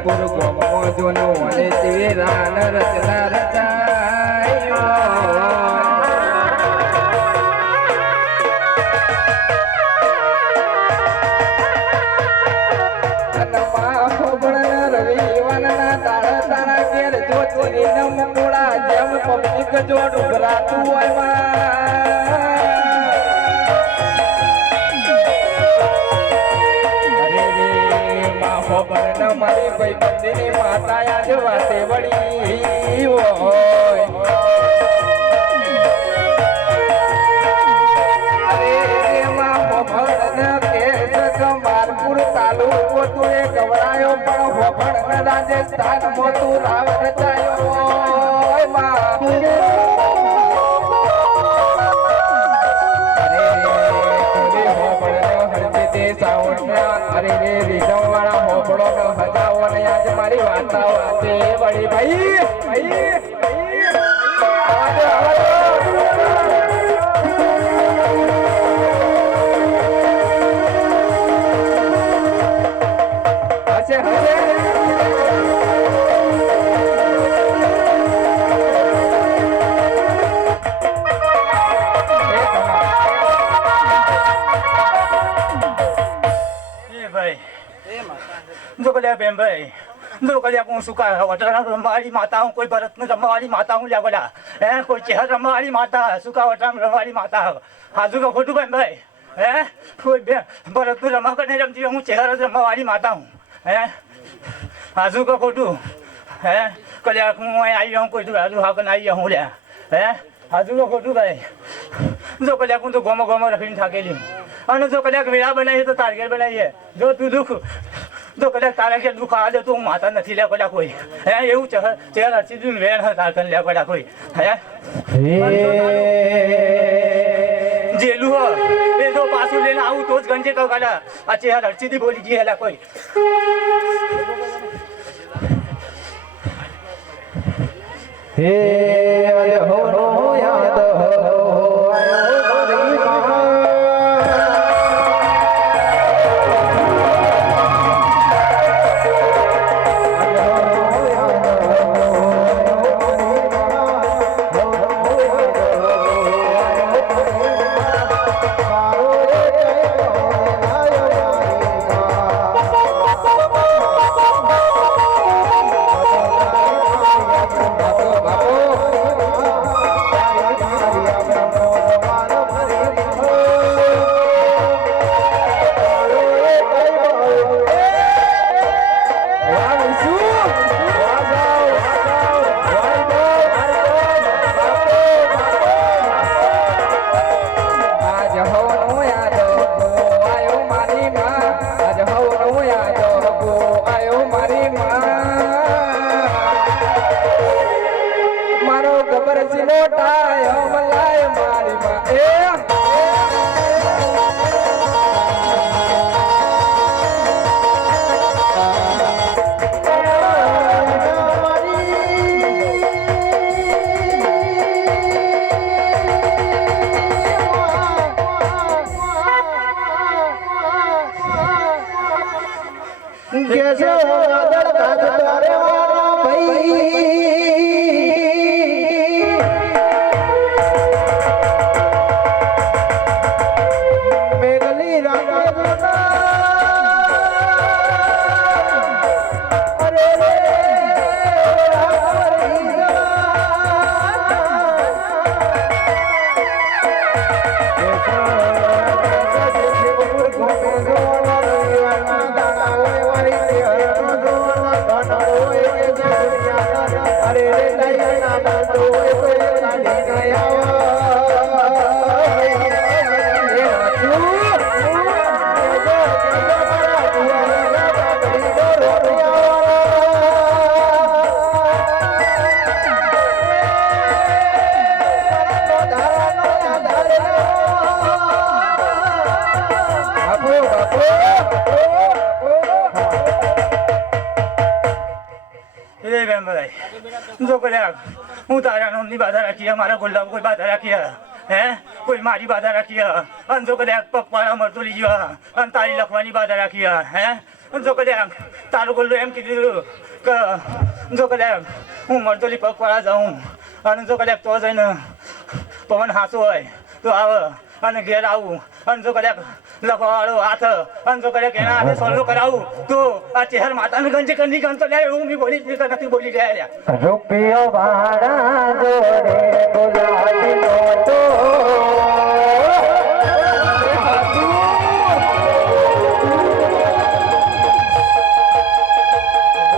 રતનપુર ગોમો જોનો વને તેવી રાન રચના રચાયો અનમા ખોબળના રવિવાનના તાળા તાળા ઘેર જો ચોરીને મકોડા જેમ પબ્લિક જોડ ઉભરાતું હોય મારી ભાઈ બંદીની માતા યાદ વાતે વળી હોય અરે એમાં હોભળ કેસ મારપુર તાલુકો તું એ ગવડાયો પણ હોભળ રાજસ્થાન મોતું રાવ રચાયો અરે રે રીઝમ વાળા હોપડો નો હજાવો ને આજ મારી વાર્તા વાતે વળી ભાઈ ભાઈ હશે હશે जो कल्या बेन भाई जो कल्या को सुका वटरा रमाड़ी माता हूं कोई भरत में रमाड़ी माता हूं ले बड़ा है कोई चेहर रमाड़ी माता सुका वटरा में रमाड़ी माता हाजू का फोटो बेन भाई है कोई भरत में रमा करने रमती हूं चेहर रमाड़ी माता हूं है हाजू का फोटो है कल्या को आई हूं कोई दुराजू हाकन आई हूं ले है हाजू का फोटो भाई जो कल्या को तो गोमा गोमा रखीन ठाकेली અને જો કદાચ વેળા બનાવી તો તારગેર બનાવીએ જો તું દુઃખ જો કદાચ તારા કે દુઃખ આવે તો હું માતા નથી લે કદાચ કોઈ હે એવું ચહેરા અરસી વેણ તારકન લે કદાચ કોઈ હે જેલું હો એ જો પાછું લઈને આવું તો જ ગંજે કહું કદાચ આ ચહેરા અરસી બોલી જી હેલા કોઈ હે હો યાદ जो कल्याण हूँ तारा नाम बाधा रखी है मारा गुलाब कोई बाधा रखी है कोई मारी बाधा रखी है जो कल्याण पकवाड़ा मरतो लीजिए तारी लखवानी बाधा रखी है જો કદાચ તારું ગોલ્લો એમ કીધું કે જો કદાચ હું મરતોલી પગપાળા જાઉં અને જો કદાચ તો જઈને પવન હાસો હોય તો આવે અને ઘેર આવું અને જો કદાચ લખવાવાળો હાથ અને જો કદાચ એના હાથે સોલ્વ કરાવું તો આ ચહેર માતાને ગંજી કંદી ગંતો લે એવું મેં બોલી નથી બોલી રહ્યા રૂપિયો ભાડા જોડે ગુલાબી નોટો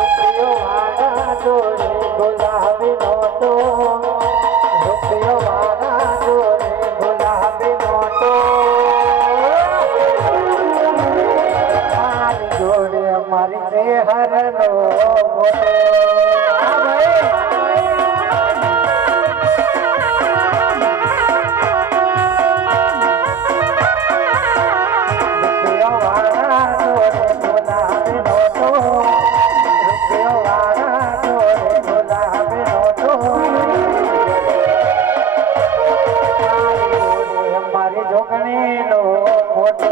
રૂપિયો ભાડા જોડે ગુલાબી નોટો રૂપિયો ભાડા જોડે ગુલાબી નોટો મારી જોડે મારી ચહેરનો ફોટો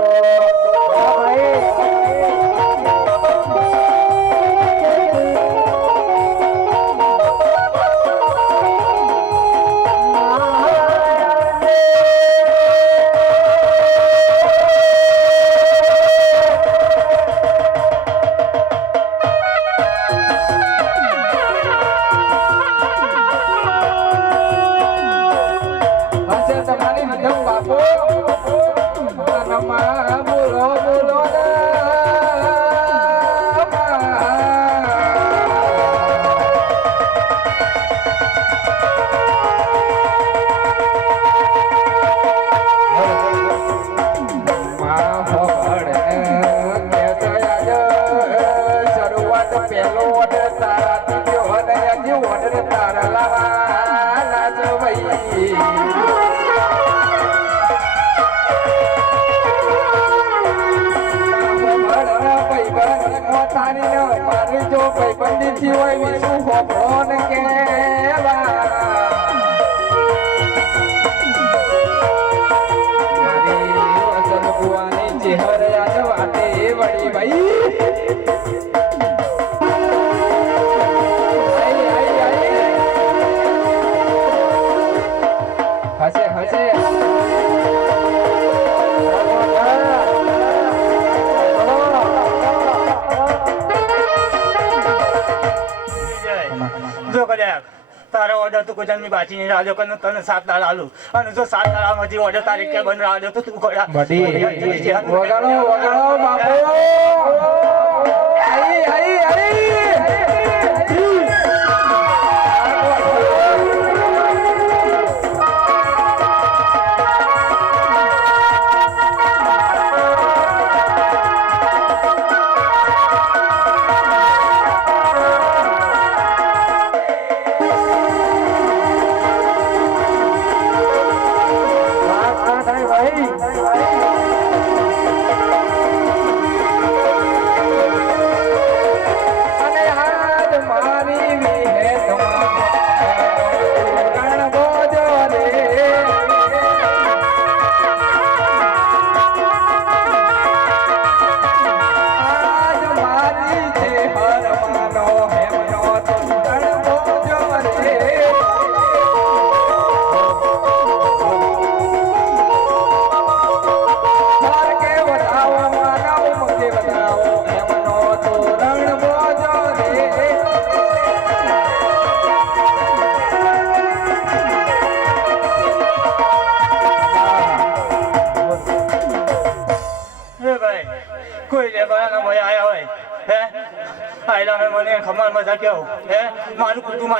તમારી વિધમ બાપો બોલો બોલો શરૂઆત પહેલો ઓર્ડર તારાથી ગયો અને હજી ઓર્ડર તારા લાવા નાચ ભાઈ મારી જો ભાઈબંધી થી હોય વિશું ફોન કેવા મારી વસન બુવાની ચહેર યાદ વાતે વળી ભાઈ હસે હસે જો કદાચ તારો ઓર્ડર તું કોઈ જન્મી બાચી નહીં રાજો તને 7 દાડા આલું અને જો 7 દાડામાંથી ઓર્ડર તારીખ કે બંધ રાજો તો તું બડી વગાડો વગાડો બાપો આઈ આઈ આઈ કોઈ લેવાના ભાઈ આયા હોય હે આયલા મને ખમાર મજા કેવું હે મારું કુટુંબ